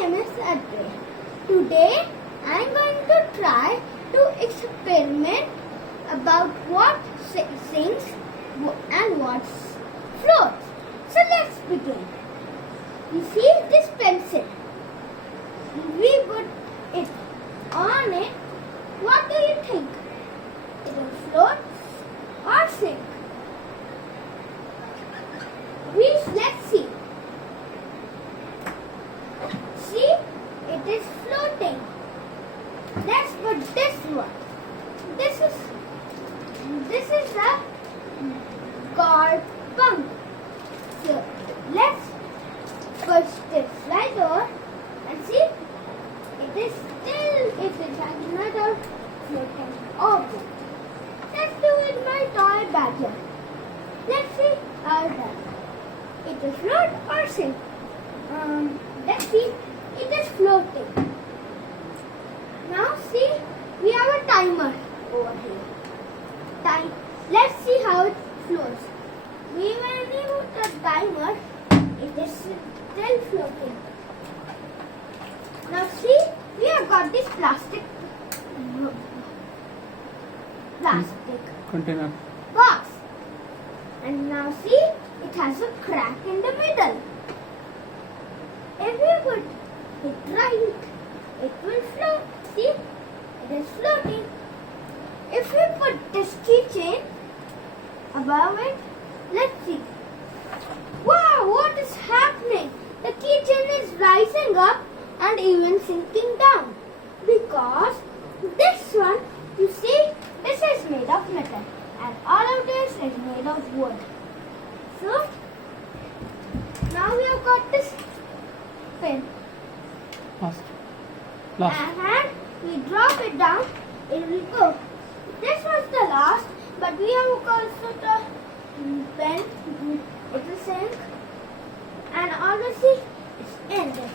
name is Advay. Today I am going to try to experiment about what sinks and what floats. So let's begin. You see this pencil. We put it on it. What do you think? It will float or sink? Let's see. See, it is floating. Let's put this one. This is a guard pump. So let's push this right over and see. It is another floating object. Let's do it my toy badger. Let's see how it does. It is float or sink? Let's see. It is floating. Now see, we have a timer over here. Let's see how it floats. We will remove the timer. It is still floating. Now see, we have got this plastic container box. And now see, it has a crack in the middle. If we put it right, it will float. See, it is floating. If we put this keychain above it, let's see. Wow, what is happening? The keychain is rising up and even sinking down. Because this one, you see, this is made of metal. And all of this is made of wood. So, now we have got this pin. Last. And we drop it down, it will go. This was the last, but we have also the pen, it will sink. And obviously, it's ended.